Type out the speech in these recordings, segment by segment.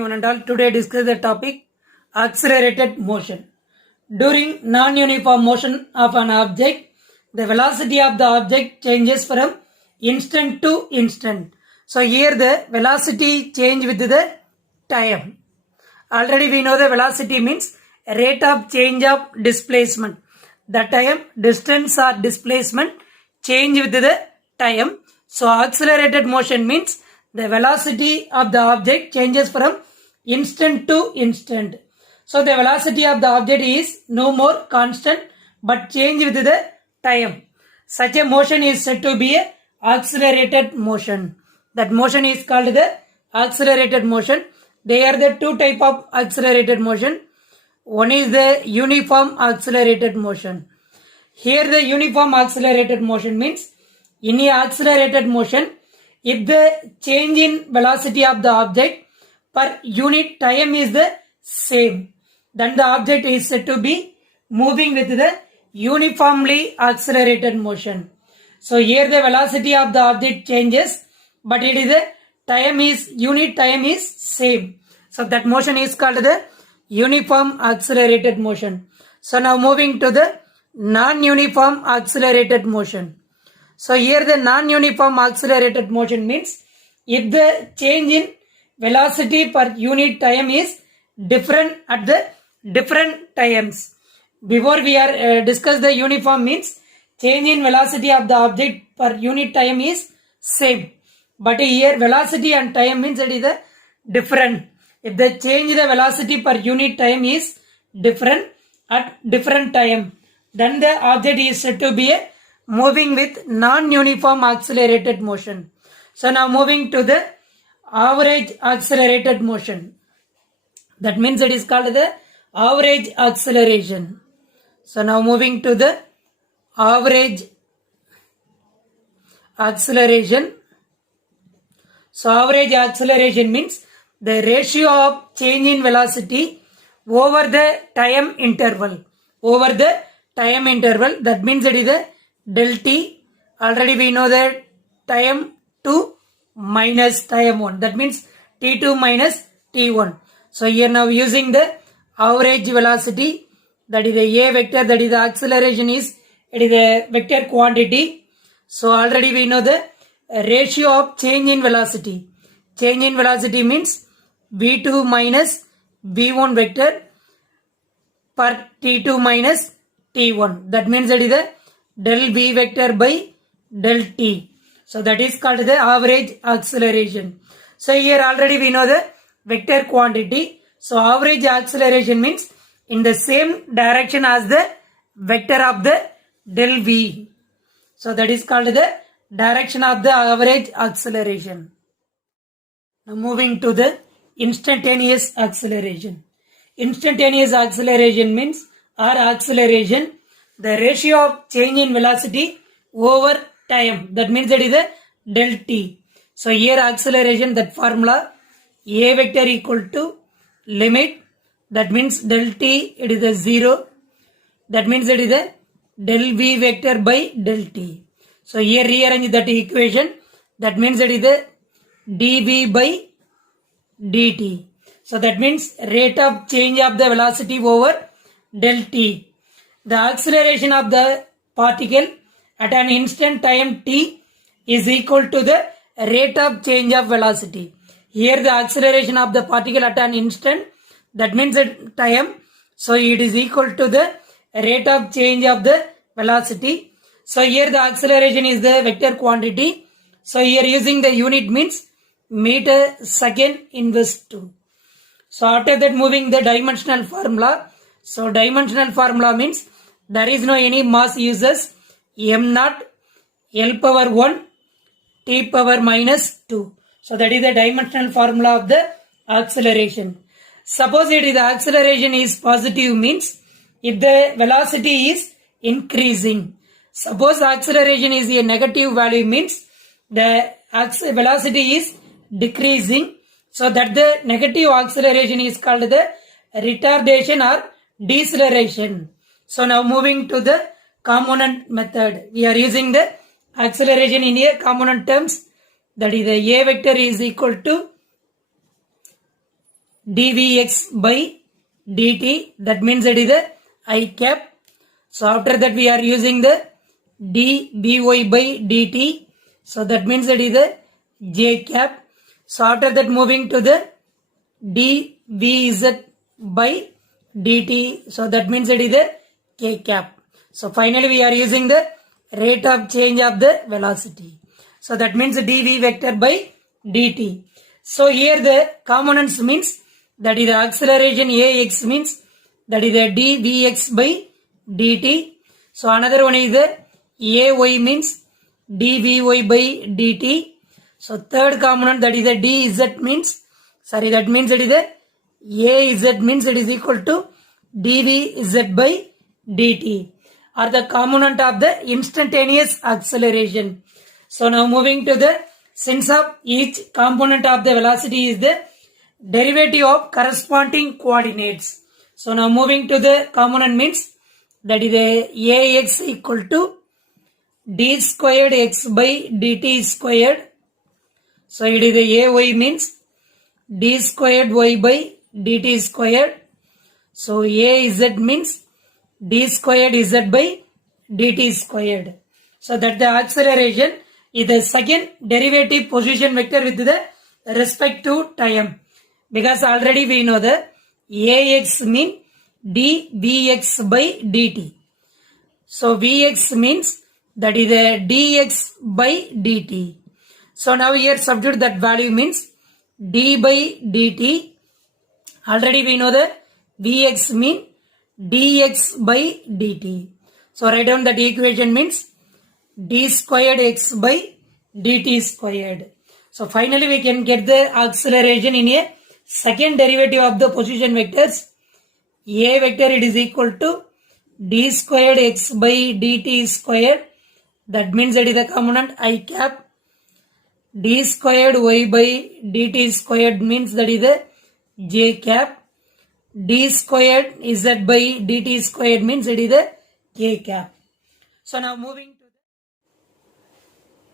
One and all, today discuss the topic accelerated motion. During non-uniform motion of an object, the velocity of the object changes from instant to instant. So here the velocity change with the time. Already we know the velocity means rate of change of displacement. The time, distance or displacement change with the time. So accelerated motion means the velocity of the object changes from instant to instant. So the velocity of the object is no more constant but change with the time. Such a motion is said to be a accelerated motion. That motion is called the accelerated motion. There are the two type of accelerated motion. One is the uniform accelerated motion. Here the uniform accelerated motion means in a accelerated motion, if the change in velocity of the object per unit time is the same, then the object is said to be moving with the uniformly accelerated motion. So here the velocity of the object changes, but it is a unit time is same. So that motion is called the uniform accelerated motion. So now moving to the non-uniform accelerated motion. So here the non-uniform accelerated motion means if the change in velocity per unit time is different at the different times. Before we are discuss the uniform means change in velocity of the object per unit time is same. But here velocity and time means it is a different. If the change the velocity per unit time is different at different time, then the object is said to be a moving with non-uniform accelerated motion. So now moving to the average accelerated motion. That means it is called the average acceleration. So now moving to the average acceleration. So average acceleration means the ratio of change in velocity over the time interval. Over the time interval, that means it is a del t. Already we know that time 2 minus time 1. That means t2 minus t1. So here now using the average velocity, that is the a vector, that is the acceleration is, it is a vector quantity. So already we know the ratio of change in velocity. Change in velocity means v2 minus v1 vector per t2 minus t1. That means that is the del v vector by del t. So that is called the average acceleration. So here already we know the vector quantity. So average acceleration means in the same direction as the vector of the del v. So that is called the direction of the average acceleration. Now moving to the instantaneous acceleration. Instantaneous acceleration means or acceleration, the ratio of change in velocity over time. That means that is a del t. So here acceleration, that formula a vector equal to limit, that means del t, it is a 0. That means it is a del v vector by del t. So here rearrange that equation, that means it is a dv by dt. So that means rate of change of the velocity over del t. The acceleration of the particle at an instant time t is equal to the rate of change of velocity. Here the acceleration of the particle at an instant, that means at time, so it is equal to the rate of change of the velocity. So here the acceleration is the vector quantity. So here using the unit means meter second inverse 2. So after that moving the dimensional formula. So dimensional formula means there is no any mass uses m naught L power 1 t power minus 2. So that is the dimensional formula of the acceleration. Suppose it is the acceleration is positive means if the velocity is increasing. Suppose acceleration is a negative value means the velocity is decreasing. So that the negative acceleration is called the retardation or deceleration. So now moving to the component method. We are using the acceleration in a component terms. That is the a vector is equal to dvx by dt, that means it is the I cap. So after that we are using the dvy by dt, so that means it is the j cap. So after that moving to the dvz by dt, so that means it is the k cap. So finally we are using the rate of change of the velocity. So that means dv vector by dt. So here the components means that is the acceleration ax means that is the dvx by dt. So another one is the ay means dvy by dt. So third component that is the dz means, that means it is the az means it is equal to dvz by dt, are the component of the instantaneous acceleration. So now moving to the, since of each component of the velocity is the derivative of corresponding coordinates. So now moving to the component means that is the ax equal to d squared x by dt squared. So it is the ay means d squared y by dt squared. So az means d squared z by dt squared. So that the acceleration is the second derivative position vector with the respect to time. Because already we know the ax mean dvx by dt. So vx means that is the dx by dt. So now here substitute that value means d by dt. Already we know the vx mean dx by dt. So write down that equation means d squared x by dt squared. So finally we can get the acceleration in a second derivative of the position vectors. A vector it is equal to d squared x by dt squared. That means that is the component I cap. D squared y by dt squared means that is the j cap. D squared z by dt squared means it is the k cap. So now moving to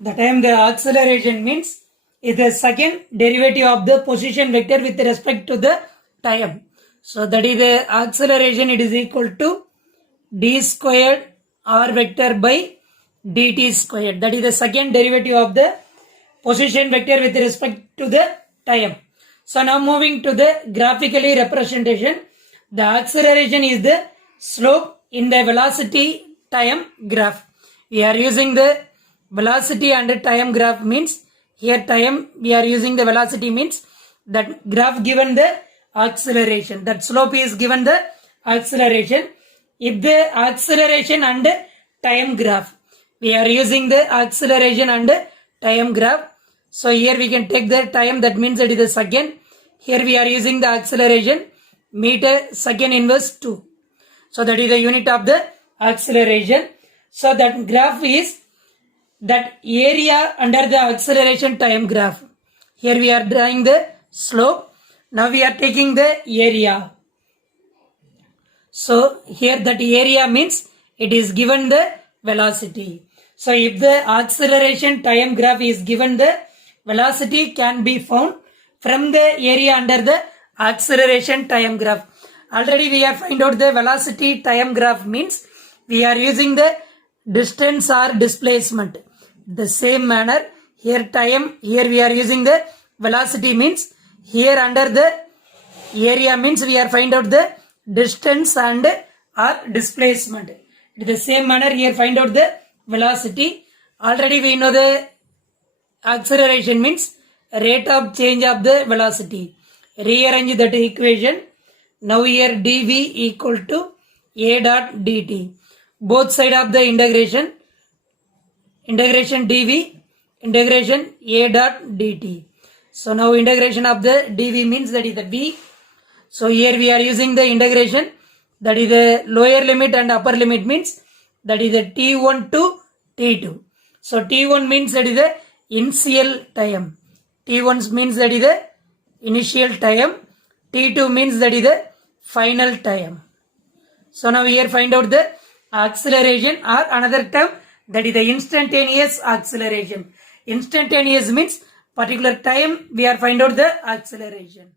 the time the acceleration means is the second derivative of the position vector with respect to the time. So that is the acceleration, it is equal to d squared r vector by dt squared. That is the second derivative of the position vector with respect to the time. So now moving to the graphically representation, the acceleration is the slope in the velocity time graph. We are using the velocity and time graph means here time we are using the velocity means that graph given the acceleration, that slope is given the acceleration. If the acceleration and time graph, we are using the acceleration and time graph. So here we can take the time, that means it is the second. Here we are using the acceleration meter second inverse 2. So that is the unit of the acceleration. So that graph is that area under the acceleration time graph. Here we are drawing the slope. Now we are taking the area. So here that area means it is given the velocity. So if the acceleration time graph is given, the velocity can be found from the area under the acceleration time graph. Already we have find out the velocity time graph means we are using the distance or displacement. The same manner here time, here we are using the velocity means here under the area means we are find out the distance and or displacement. In the same manner here find out the velocity. Already we know the acceleration means rate of change of the velocity. Rearrange that equation. Now here dv equal to a dot dt. Both side of the integration dv, integration a dot dt. So now integration of the dv means that is the v. So here we are using the integration, that is the lower limit and upper limit means that is the t1 to t2. So t1 means that is the initial time. T1 means that is the initial time. T2 means that is the final time. So now here find out the acceleration or another term, that is the instantaneous acceleration. Instantaneous means particular time we are find out the acceleration.